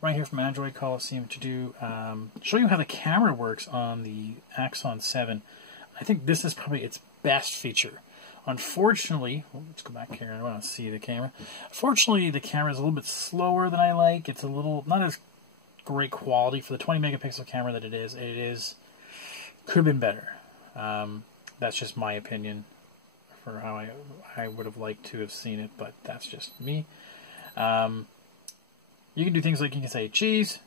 Right here from Android Coliseum to do show you how the camera works on the Axon 7. I think this is probably its best feature. Unfortunately, let's go back here. I want to see the camera. Unfortunately, the camera is a little bit slower than I like. It's a little not as great quality for the 20 megapixel camera that it is. Could have been better. That's just my opinion for how I would have liked to have seen it, but that's just me. You can do things like you can say cheese.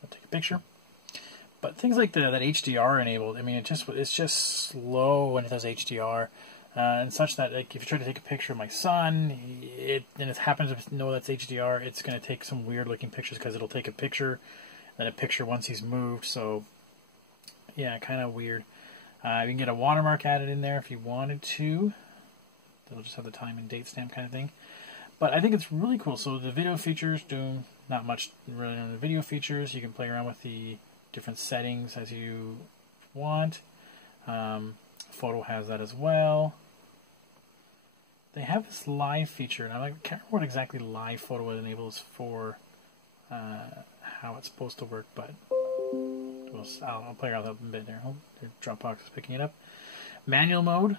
I'll take a picture. But things like that HDR enabled, I mean, it's just slow when it does HDR, and such that like if you try to take a picture of my son, and it happens to know that's HDR, it's going to take some weird looking pictures because it'll take a picture, then a picture once he's moved. So yeah, kind of weird. You can get a watermark added in there if you wanted to. It'll just have the time and date stamp kind of thing. But I think it's really cool. So the video features do not much really on the video features. You can play around with the different settings as you want. Photo has that as well. They have this live feature, and I can't remember what exactly live photo enables for how it's supposed to work, but I'll play around with that a bit there. Oh, Dropbox is picking it up. Manual mode,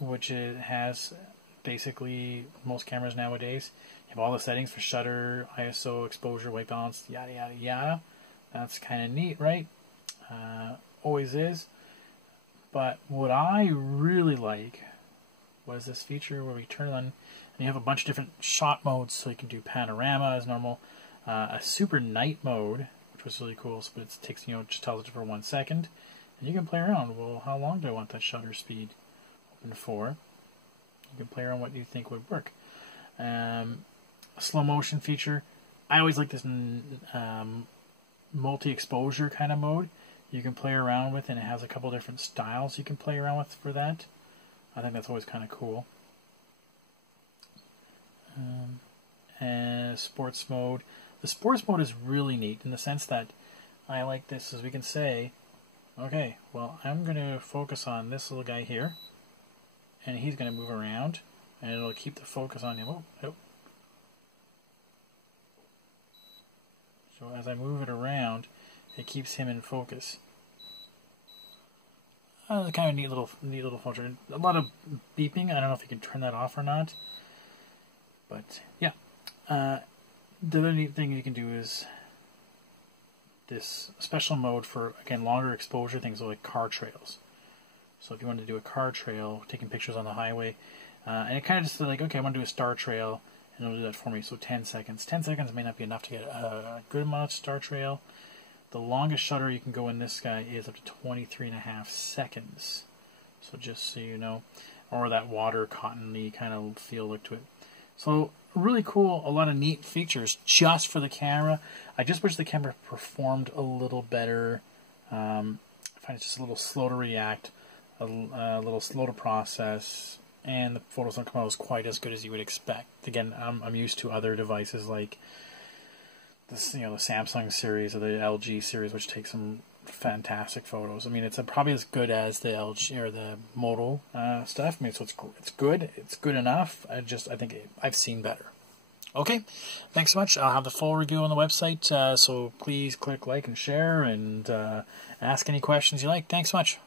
which has basically most cameras nowadays. You have all the settings for shutter, ISO, exposure, white balance, yada yada yada. That's kind of neat, right? Always is. But what I really like was this feature where we turn it on and you have a bunch of different shot modes, so you can do panorama as normal, a super night mode, which was really cool, but it takes, just tells it for 1 second, and you can play around. Well, how long do I want that shutter speed open for? You can play around what you think would work. A slow motion feature. I always like this multi-exposure kind of mode you can play around with, and it has a couple different styles you can play around with for that. I think that's always kind of cool. And sports mode. The sports mode is really neat in the sense that I like this, as we can say, okay, well, I'm going to focus on this little guy here, and he's going to move around, and it'll keep the focus on him. Oh, nope. So as I move it around, it keeps him in focus. Kind of neat little feature. A lot of beeping. I don't know if you can turn that off or not. But yeah, the other neat thing you can do is this special mode for, again, longer exposure things like car trails. So if you want to do a car trail, taking pictures on the highway, and it kind of just like, okay, I want to do a star trail, and it'll do that for me. So 10 seconds. 10 seconds may not be enough to get a good amount of star trail. The longest shutter you can go in this guy is up to 23.5 seconds. So just so you know, or that water cottony kind of feel look to it. So really cool, a lot of neat features just for the camera. I just wish the camera performed a little better. I find it's just a little slow to react, a little slow to process, and the photos don't come out as quite as good as you would expect. Again, I'm used to other devices like this, the Samsung series or the LG series, which takes some fantastic photos. I mean, it's probably as good as the LG or the Moto stuff. I mean, so it's good. It's good enough. I think I've seen better. Okay, thanks so much. I'll have the full review on the website. So please click like and share and ask any questions you like. Thanks so much.